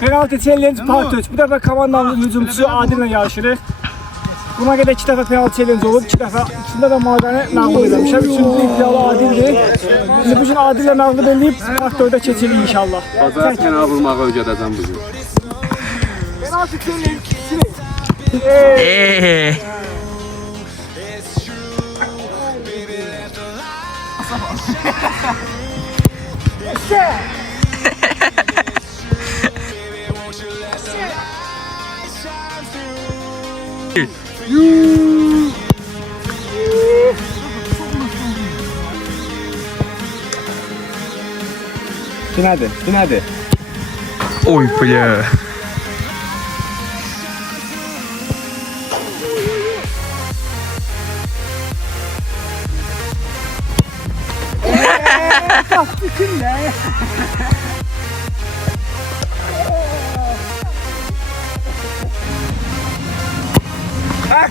Penaltı challenge part 3. Bu dəfə komandanın hücumçusu Adillə yarışırıq. Buna qədər 2 dəfə penaltı challenge olub, 2 dəfə ikisində də Madanı məğlub edəmişəm. Üçüncü iddialı Adildir. İndi bugün Adillə məğlub edib part 4-ə keçirik inşallah. Bazar kənar vurmağı öyrədəcəm bugün. Penaltı challenge. Bu nədir? Bu nədir? Oy bля.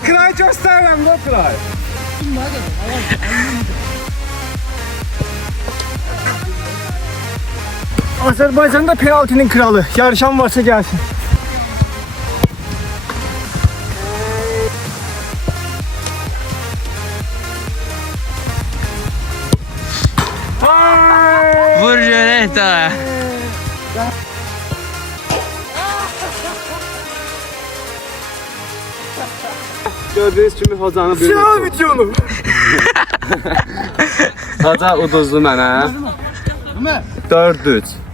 Kray göstərirəm, nə kray? Azərbaycanda penaltinin kralı. Yarışan varsa gəlsin. Vur görək daha. Gördüyünüz kimi hocanı bir Sınav videonu. Hoca uduzdu mənə. 4-3.